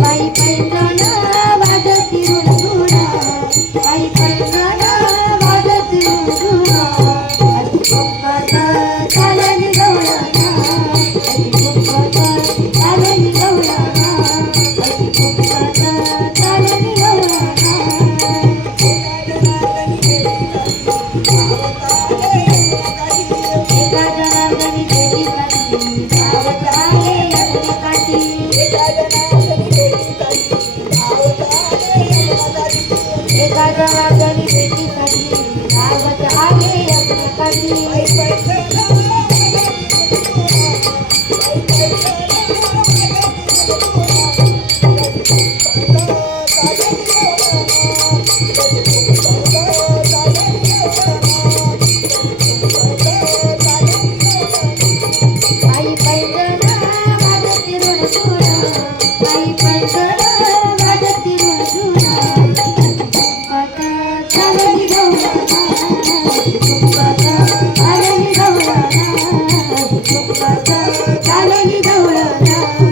पायी पैंजण वाजती रुंदुडा पायी राजाला गणितेची साठी गावात आले आपल्यासाठी Thank you.